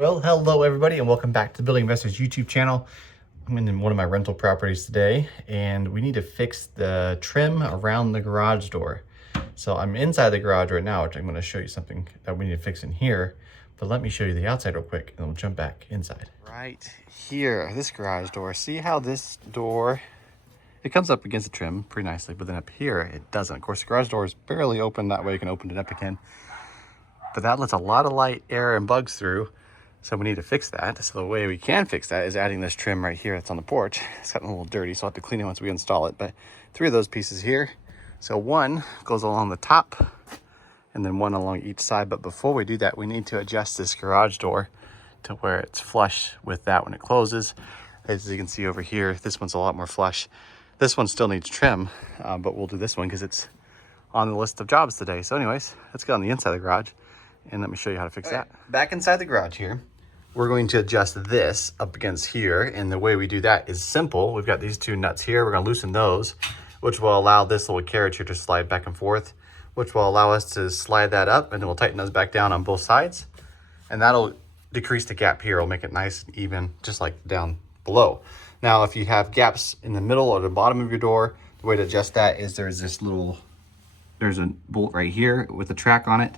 Well, hello everybody and welcome back to the Building Investors YouTube channel. I'm in one of my rental properties today and we need to fix the trim around the garage door. So I'm inside the garage right now, which I'm going to show you something that we need to fix in here. But let me show you the outside real quick and then we'll jump back inside. Right here, this garage door. See how this door, it comes up against the trim pretty nicely, but then up here it doesn't. Of course, the garage door is barely open. That way you can open it up again. But that lets a lot of light, air, and bugs through. So we need to fix that. So the way we can fix that is adding this trim right here that's on the porch. It's gotten a little dirty, so I'll have to clean it once we install it. But 3 of those pieces here. So one goes along the top and then one along each side. But before we do that, we need to adjust this garage door to where it's flush with that when it closes. As you can see over here, this one's a lot more flush. This one still needs trim, but we'll do this one because it's on the list of jobs today. So anyways, let's go on the inside of the garage and let me show you how to fix that. Back inside the garage here, we're going to adjust this up against here. And the way we do that is simple. We've got these 2 nuts here. We're going to loosen those, which will allow this little carriage here to slide back and forth, which will allow us to slide that up, and then we'll tighten those back down on both sides. And that'll decrease the gap here. It'll make it nice and even, just like down below. Now, if you have gaps in the middle or the bottom of your door, the way to adjust that is there's a bolt right here with a track on it,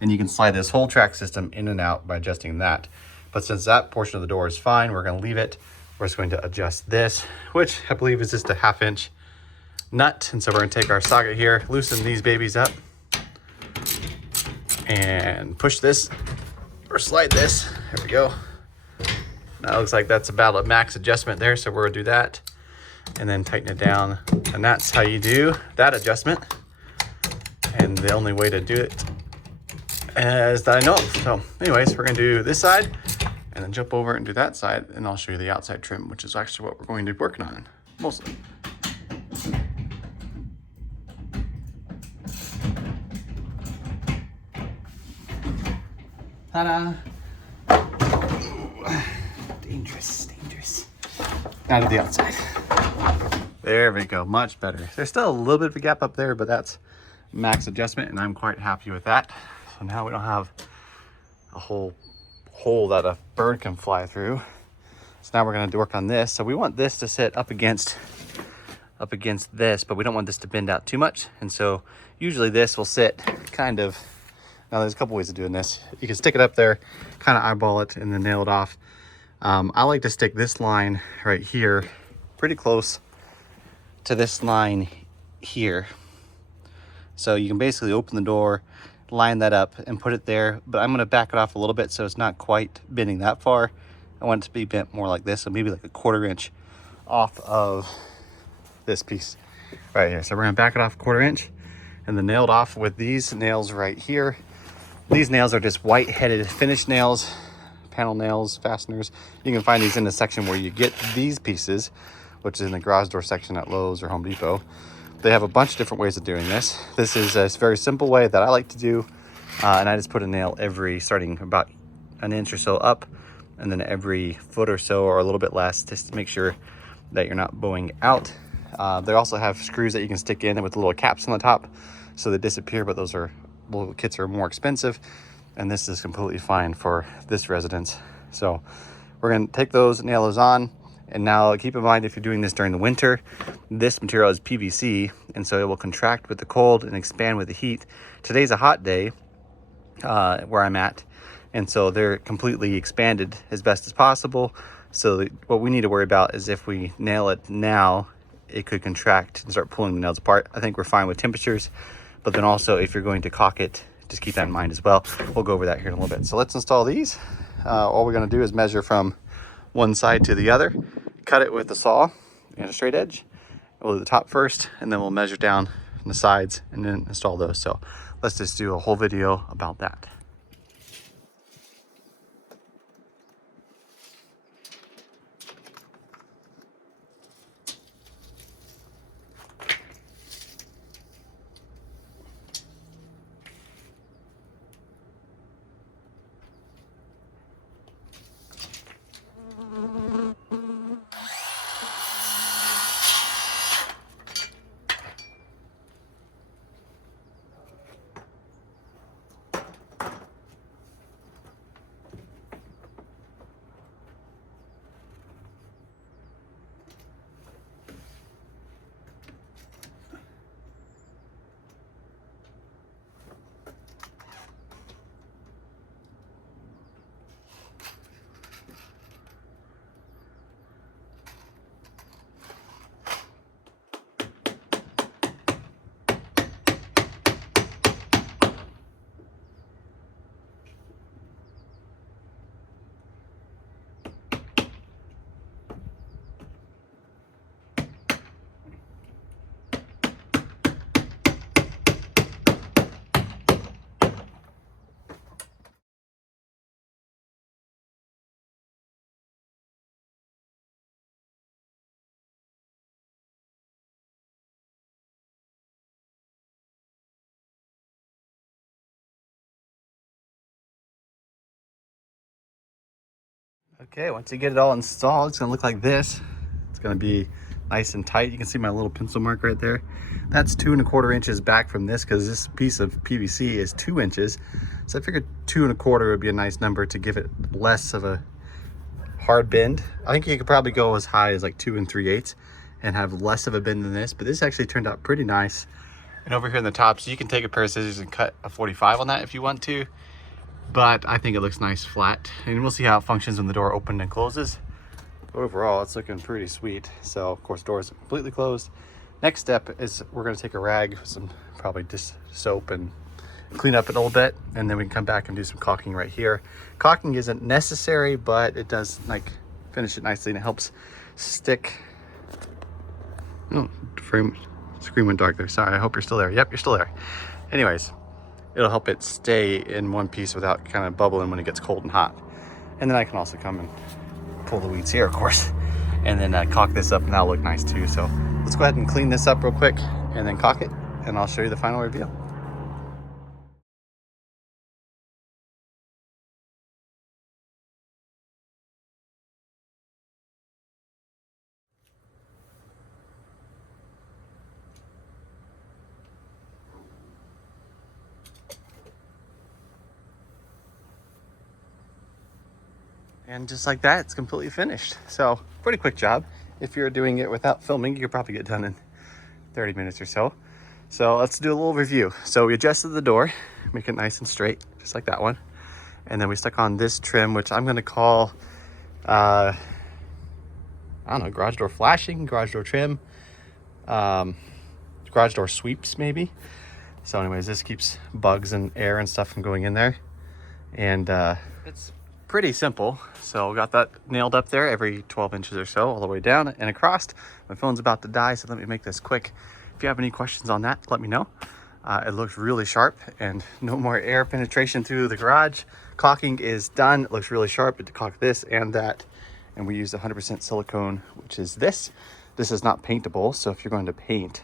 and you can slide this whole track system in and out by adjusting that. But since that portion of the door is fine, we're going to leave it. We're just going to adjust this, which I believe is just a 1/2 inch nut. And so we're going to take our socket here, loosen these babies up, and push this or slide this. There we go. Now it looks like that's about a max adjustment there, so we're going to do that and then tighten it down. And that's how you do that adjustment. And the only way to do it is that I know of. So anyways, we're going to do this side and then jump over and do that side, and I'll show you the outside trim, which is actually what we're going to be working on mostly. Ta-da! Dangerous, dangerous. Now to the outside. There we go, much better. There's still a little bit of a gap up there, but that's max adjustment, and I'm quite happy with that. So now we don't have a whole hole that a bird can fly through. So now we're going to work on this. So we want this to sit up against this, but we don't want this to bend out too much. And so usually this will sit kind of, now there's a couple ways of doing this. You can stick it up there, kind of eyeball it, and then nail it off. I like to stick this line right here pretty close to this line here. So you can basically open the door, line that up and put it there, but I'm going to back it off a little bit so it's not quite bending that far. I want it to be bent more like this, so maybe like a 1/4 inch off of this piece right here. So we're going to back it off a 1/4 inch and then nail it off with these nails right here. These nails are just white-headed finish nails, panel nails, fasteners. You can find these in the section where you get these pieces, which is in the garage door section at Lowe's or Home Depot. They have a bunch of different ways of doing this. This is a very simple way that I like to do, and I just put a nail starting about 1 inch or so up, and then every foot or so or a little bit less, just to make sure that you're not bowing out. They also have screws that you can stick in with little caps on the top so they disappear, but those little kits are more expensive, and this is completely fine for this residence. So we're going to take those, nail those on. And now keep in mind, if you're doing this during the winter, this material is PVC, and so it will contract with the cold and expand with the heat. Today's a hot day where I'm at, and so they're completely expanded as best as possible. So what we need to worry about is if we nail it now, it could contract and start pulling the nails apart. I think we're fine with temperatures, but then also if you're going to caulk it, just keep that in mind as well. We'll go over that here in a little bit. So let's install these. All we're going to do is measure from one side to the other, cut it with the saw and a straight edge. We'll do the top first, and then we'll measure down from the sides and then install those. So let's just do a whole video about that. Okay, once you get it all installed, it's gonna look like this. It's gonna be nice and tight. You can see my little pencil mark right there. That's 2¼ inches back from this because this piece of PVC is 2 inches. So I figured 2¼ would be a nice number to give it less of a hard bend. I think you could probably go as high as like 2 3/8 and have less of a bend than this, but this actually turned out pretty nice. And over here in the top, so you can take a pair of scissors and cut a 45 on that if you want to, but I think it looks nice flat, and we'll see how it functions when the door opens and closes. But overall, it's looking pretty sweet. So of course, doors are completely closed. Next step is we're gonna take a rag, some probably just soap, and clean up it a little bit, and then we can come back and do some caulking right here. Caulking isn't necessary, but it does like finish it nicely, and it helps stick. Oh, frame screen went dark there. Sorry, I hope you're still there. Yep, you're still there. Anyways, it'll help it stay in one piece without kind of bubbling when it gets cold and hot. And then I can also come and pull the weeds here, of course, and then caulk this up, and that'll look nice too. So let's go ahead and clean this up real quick and then caulk it, and I'll show you the final reveal. And just like that, it's completely finished. So pretty quick job. If you're doing it without filming, you could probably get done in 30 minutes or so. So let's do a little review. So we adjusted the door, make it nice and straight, just like that one. And then we stuck on this trim, which I'm gonna call, I don't know, garage door flashing, garage door trim, garage door sweeps maybe. So anyways, this keeps bugs and air and stuff from going in there. And it's pretty simple. So got that nailed up there every 12 inches or so, all the way down and across. My phone's about to die, so let me make this quick. If you have any questions on that, let me know. It looks really sharp, and no more air penetration through the garage. Caulking is done. It looks really sharp. To caulk this and that, and we used 100% silicone, which is this. This is not paintable, so if you're going to paint,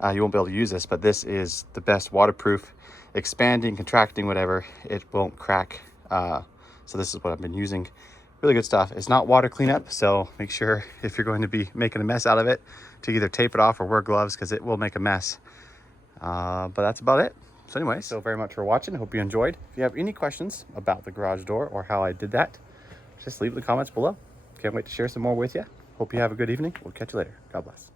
you won't be able to use this, but this is the best waterproof, expanding, contracting, whatever, it won't crack. So this is what I've been using. Really good stuff. It's not water cleanup, so make sure if you're going to be making a mess out of it to either tape it off or wear gloves, because it will make a mess. But that's about it. So anyway, so very much for watching. Hope you enjoyed. If you have any questions about the garage door or how I did that, just leave the comments below. Can't wait to share some more with you. Hope you have a good evening. We'll catch you later. God bless.